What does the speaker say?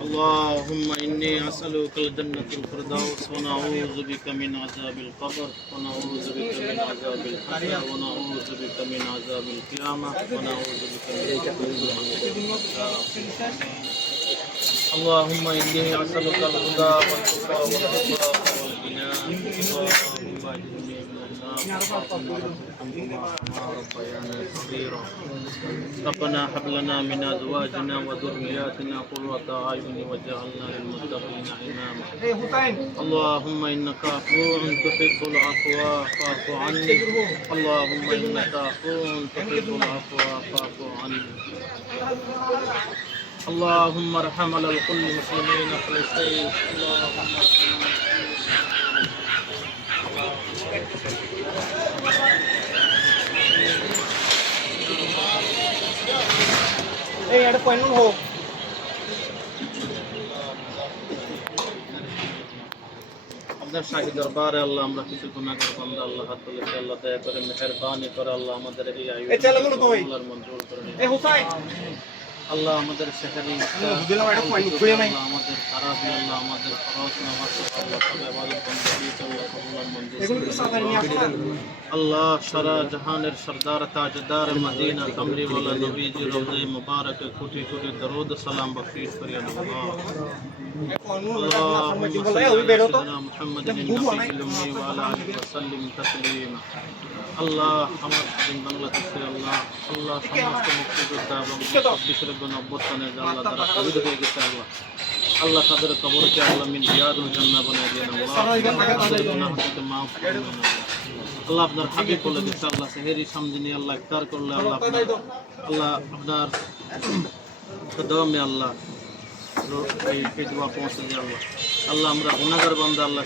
اللهم إني أسألك الجنة الفردوس ونعوذ بك من عذاب القبر ونعوذ بك من عذاب الحشر ونعوذ بك من عذاب القيامة ونعوذ بك من اللهم إني أسألك الهدى والتقى والعفاف والغنى اللهم أجرني من النار ربياني صغيرا ربنا هب لنا من أزواجنا وذرياتنا قرة أعين واجعلنا للمتقين إماما اللهم إنك عفو تحب العفو فاعف عني اللهم إنك عفو تحب العفو فاعف عني اللهم ارحم على كل المسلمين فلسطين اللهم এই এটা পয়েন্ট হোক আপনার শাহী দরবারে আল্লাহ আমরা কিছু গুনাহগার বান্দা আল্লাহ হাত তুলেছি আল্লাহ দয়া করে মেহেরবানি করে আল্লাহ আমাদের এই আল্লাহর মঞ্জুর করে নিন। এই হুসাইন আল্লাহ আমাদের শহরে দিলাম এটা পয়েন্ট ঘুরে নাই আমাদের খারাপ আল্লাহ আমাদের পড়াশোনা আল্লাহ সব ইবাদত বন্দেগী আল্লাহ কবুল মঞ্জুর এগুলো কি সাদা নিয়ে আসেন আল্লাহ সারা জাহানের সরদার তাজদার মদিনা কমলি ওয়ালা নবীজি রওজে মুবারক কোটি কোটি দরুদ সালাম বখশিশ করিয়া আল্লাহ محمد النبي الأمي وعلى آله وسلم تسليما আল্লাহ আমার স্বাধীন বাংলাদেশে আল্লাহ সমস্ত মুক্তিযোদ্ধা এবং বিশ্বের গণঅভ্যুত্থানে আল্লাহ তারা শহীদ হয়ে গেছে আল্লাহ তাদের কবরকে আল্লাহ মিন রিয়াদুল জান্নাহ বানিয়ে দিন তাদের গুনাহ থেকে মাফ করে দিন আল্লাহ আপনার হাবিব বলে দিচ্ছে আল্লাহ সেহেরি সামনে নিয়ে আল্লাহ ইফতার করলে আল্লাহ আপনার কদমে আল্লাহ এই দোয়া পৌঁছে দিয়ে আল্লাহ আমরা গুনাহগার বান্দা আল্লাহ